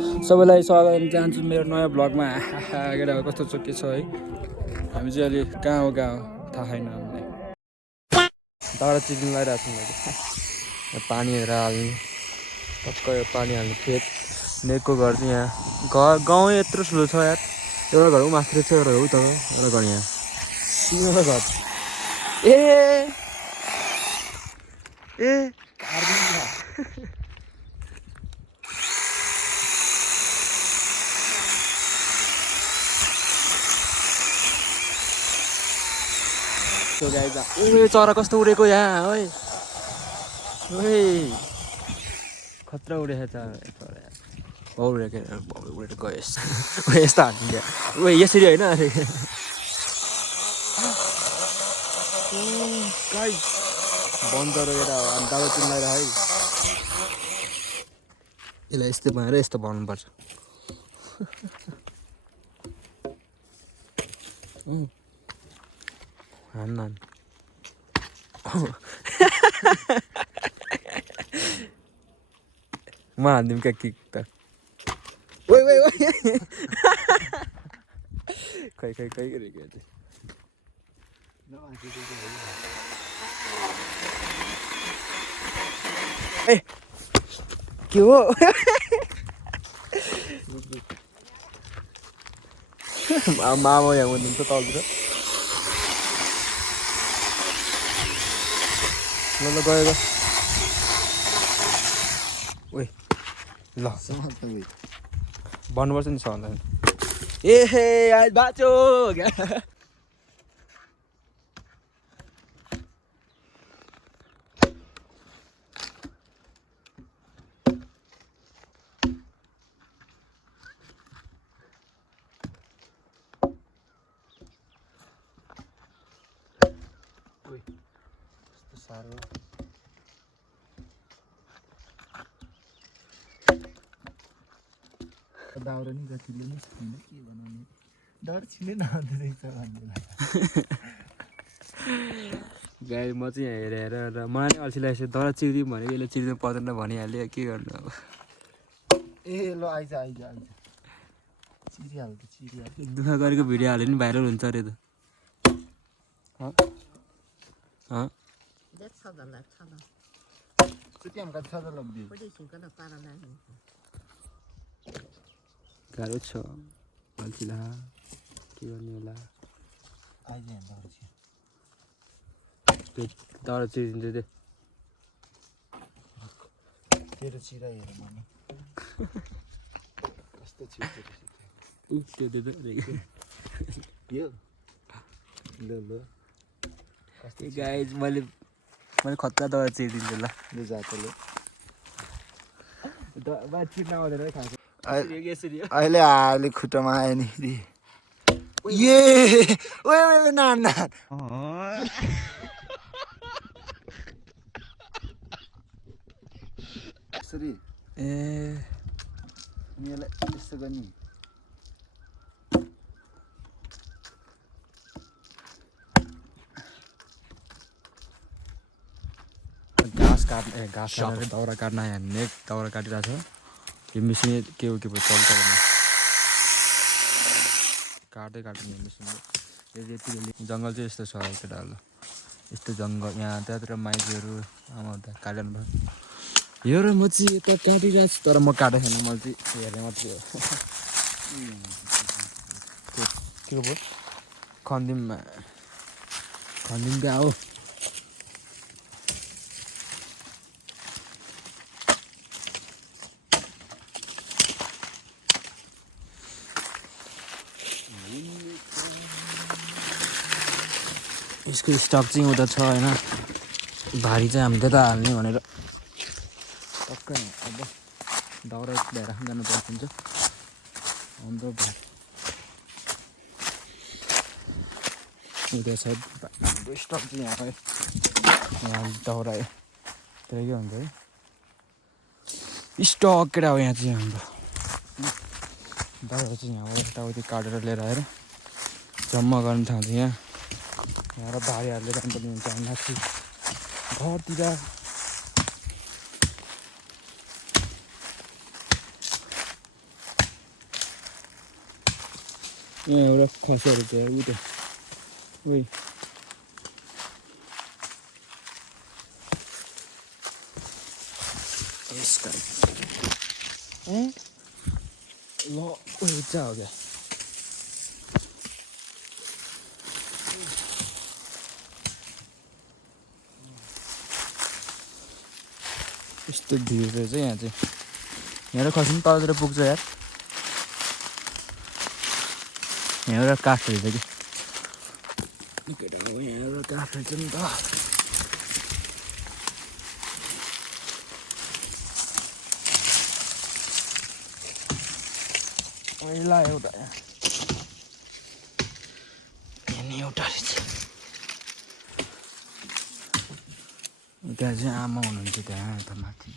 सबैलाई स्वागत चाहन्छु मेरो नयाँ भ्लगमा। केटाहरू कस्तो छ के छ है। हामी चाहिँ अहिले कहाँ हो थाहा छैन हामीलाई। दाउरा चिप्नु लगाइरहेको छौँ। पानी हेरेर हाल्ने टक्कै पानी हाल्ने खेत नेकको घर चाहिँ यहाँ गाउँ यत्रो ठुलो छ यार। एउटा घर माथि छ एउटा हो त एउटा घर यहाँ सिङ्गो घर ए चरा कस्तो उडेको यहाँ ओए खतरा उडेको चरा उडेर गयो यस्तो हान्थ्यो यसरी होइन बन्दर एउटा दाउ चिल्लाएर है यसलाई यस्तो भनेर यस्तो भन्नुपर्छ। हान्न म हानिदिउँ क्या किक त खै गरेको ए के हो मामा यहाँ हुनुहुन्छ तलतिर ल गयो ओइ ल भन्नुपर्छ नि सर ए आज बाँच्यो साह्रो दाउरा नि गतिले नि छैन के बनाउने डर छिने नआउँदो रहेछ भन्नुलाई गाई म चाहिँ यहाँ हेरेर मलाई नि अल्छी लागेको छ दाउरा चिरिदिउँ भनेको यसले चिरिदिनु पर्दैन भनिहाल्यो के गर्नु अब ए ल आइज चिरिहाल्छ दुःख गरेको भिडियो हाल्यो नि भाइरल हुन्छ अरे त गाह्रो छ अल्छी ला के गर्ने होला दाउरा चिरिदिन्छ तेरो चिरा हेर मलाई कस्तो यो ल गाइज मैले खतरा दाउरा चिरिदिन्छु ल यो जातले चिर्न आउँदैन खान्छ अहिले खुट्टामा आयो नि ए ओए नान यसरी यसलाई यस्तो गर्ने घाँस काटेर दाउरा काट्न यहाँ नेक दाउरा काटिरहेको छ यो मिसिन के हो चल्छ भने काट्ने मिसिनले यति जङ्गल चाहिँ यस्तो छ केटाहरू यस्तो जङ्गल यहाँ त्यहाँतिर माइतीहरू आमा काटेर भयो यो र म चाहिँ यता काटिरहेको छु तर म काटेको छैन मैले चाहिँ हेर्ने मात्रै हो के भयो खन्दिम कहाँ हो यसको स्टक चाहिँ उता छ होइन भारी चाहिँ हामी त्यता हाल्ने भनेर टक्कै अब दाउरा ल्याएर जानु पर्छ हुन्छ अन्त उता साइड हाम्रो स्टक चाहिँ यहाँ दाउरा त्यही के हुन्छ है स्टक केटा हो यहाँ चाहिँ हाम्रो दाउरा चाहिँ यहाँ यताउति काटेर लिएर आएर जम्मा गर्ने ठाउँ चाहिँ यहाँ र भारी हालेर जानुपर्ने हुन्छ माथि घरतिर यहाँ एउटा खसहरू छ उ त ओइ यसका ल ओइ जा हो क्या यस्तो भिड रहेछ यहाँ चाहिँ यहाँ खस्नु तलतिर पुग्छ यार यहाँ एउटा काठ रहेछ कि केटा यहाँ एउटा काठ रहेछ नि त पहिला एउटा यहाँ एउटा रहेछ त्यहाँ चाहिँ आमा हुनुहुन्छ त्यहाँ त माथि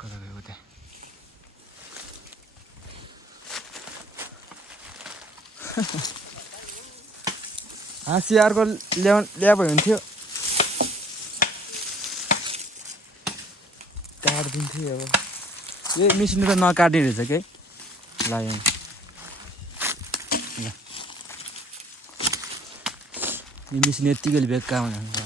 कता गएको त्यहाँ हाँसी अर्को ल्या भयो हुन्थ्यो काटिदिन्थ्यो अब यो मिसिनले त नकाट्ने रहेछ कि ल यो मिसिन यत्तिकै बेकार हुन्छ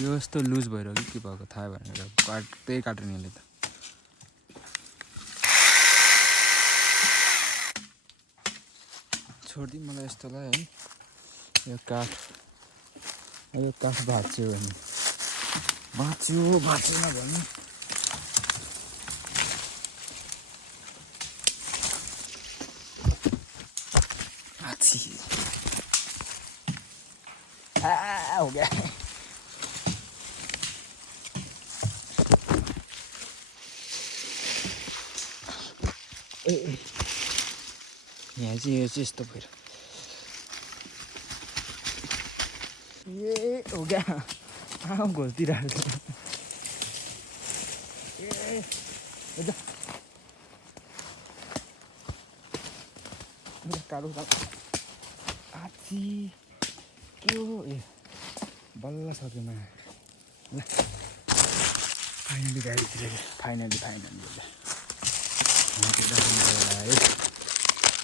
यो यस्तो लुज भएर के भएको थाहा भनेर काट्दै काट्ने यसले त छोडिदिउँ मलाई यस्तोलाई है यो काठ भाँच्यो भने भाँचेन भने हो गया यहाँ चाहिँ यो चाहिँ यस्तो भएर ए हो क्या आऊ घोल्टिरहेको ए कालो आची के हो ए बल्ल सकेन ल फाइनली गाडीतिर फाइनली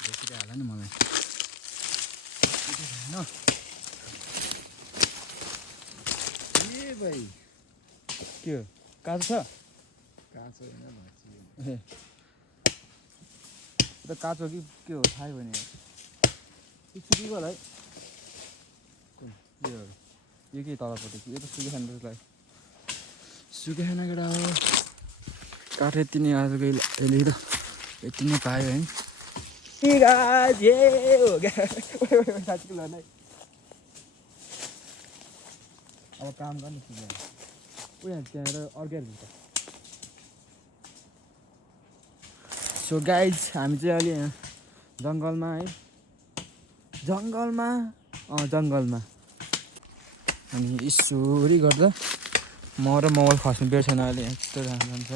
देखिरहला नि मलाई ए भाइ के हो काँचो छ काँचो होइन ए त काँचो कि के हो थाहै भएन सुकेको होला है यो के तलपट्टि यो त सुके खानु त्यसलाई सुके खाना केटा हो काठ यति नै आजको यसले त यति नै पायो है हो क्या साँच्चीको ल नै अब काम गर्नु उयो त्यहाँबाट अर्कै हुन्छ सो गाइज हामी चाहिँ अहिले जङ्गलमा है जङ्गलमा अनि यसरी गर्दा म र मोबाइल खस्नु बेर छैन अहिले यस्तो जान्छ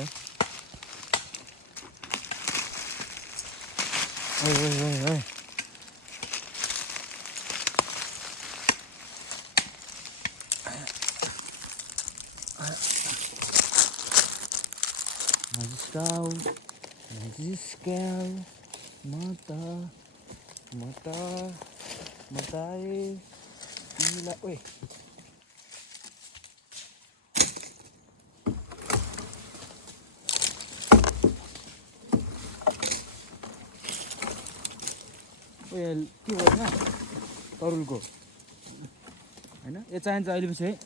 ओइ Magiskau mata gila weh के होइन तरुलको होइन यो चाहिन्छ अहिले पछि है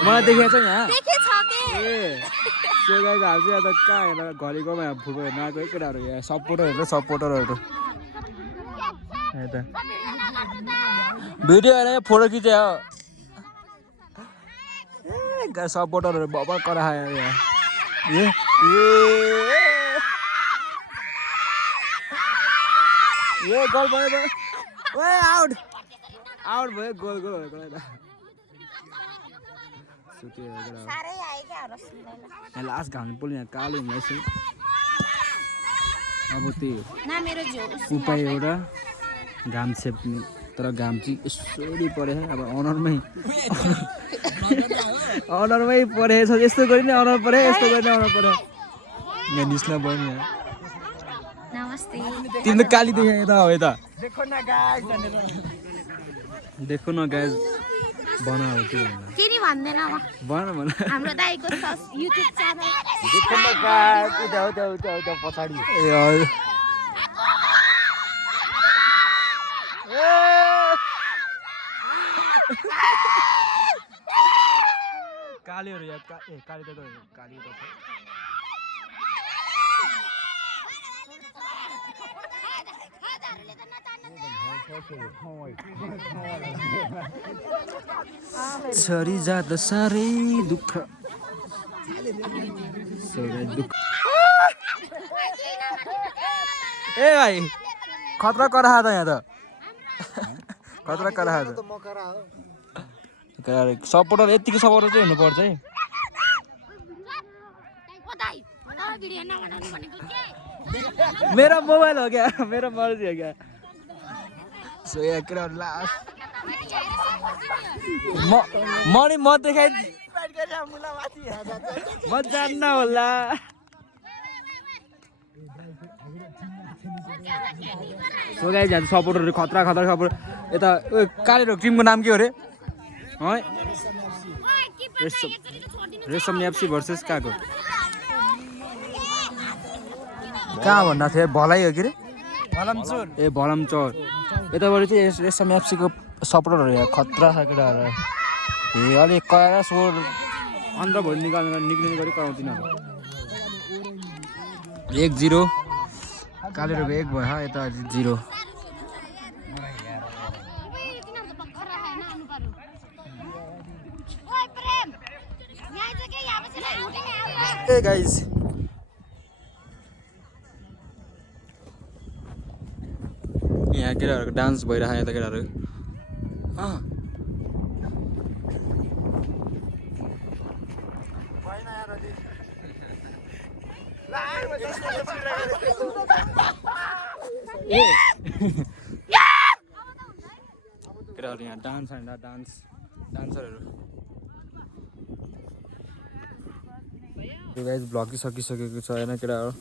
मलाई देखेको छ यहाँ ए सेगाइको हाल चाहिँ अन्त कहाँ हेर्न घरेकोमा फुटबल हेर्न आएको केटाहरू यहाँ सपोर्टरहरू यता भिडियो हेरेर फोटो खिचे हो ए सपोर्टरहरू बबर करायो यहाँ ए गोल भयो ओए आउट भयो गोल सो त्यो एउटा साह्रै आयो क्या रसमलाई यहाँ लास्ट घाम पोल्ने यहाँ कालो हुँदैछ अब त्यो ना मेरो झ्यौ उपाय एउटा घाम छेप्ने तर घाम चाहिँ यसरी परेछ अब अनरमै परेछ यस्तो गरी नै अनर परे यस्तो गरी नै अनर परे यहाँ निस्ला बहिनी यहाँ नमस्ते तिमीले काली देखे यता हो यता देखो न गाइस देखो न गाइस बना हो त्यो के नि भन्दैन म भन हाम्रो दाइको युट्युब च्यानल देखो न गाइस उता पछाडी ए हजुर कालीहरु यहाँ काली त काली त छ छरी जात साह्रै दुःख दुःख ए भाइ खतरा कराहा त यहाँ त खतरा कराहा त सपोर्टर यतिको सपोर्टर चाहिँ हुनुपर्छ है मेरो मोबाइल हो क्या मेरो मर्जी हो क्या सो यहाँ केटाहरू लास्ट म देखाइ म जान्न होला सो गाइस यहाँ सपोर्टरहरू खतरा खतरा सपोर्ट यता कालेर टिमको नाम के हो रे है रेसम एफसी भर्सेस काको कहाँ भन्दा थियो भलाइ हो कि रे भलमचोर ए भलमचोर यताबाट चाहिँ रेसम एफसीको सपोर्टरहरू यहाँ खतरा छ केटाहरू ए अलिक कराएर स्वर अन्त भोलि निक्लिने गरी कराउँदिन 1-0 कालेरको 1 भयो यता 0 ए गाइस यहाँ केटाहरूको डान्स भइरहेको यता केटाहरू केटाहरू यहाँ डान्स डान्सरहरू यो गाइस भ्लग चाहिँ सकिसकेको छ होइन केटाहरू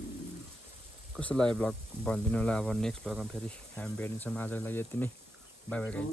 कस्तो लाग्यो भ्लग भनिदिनु होला अब नेक्स्ट भ्लगमा फेरि हामी भेट्नेछौँ आजको लागि यति नै बाई बाई गाइस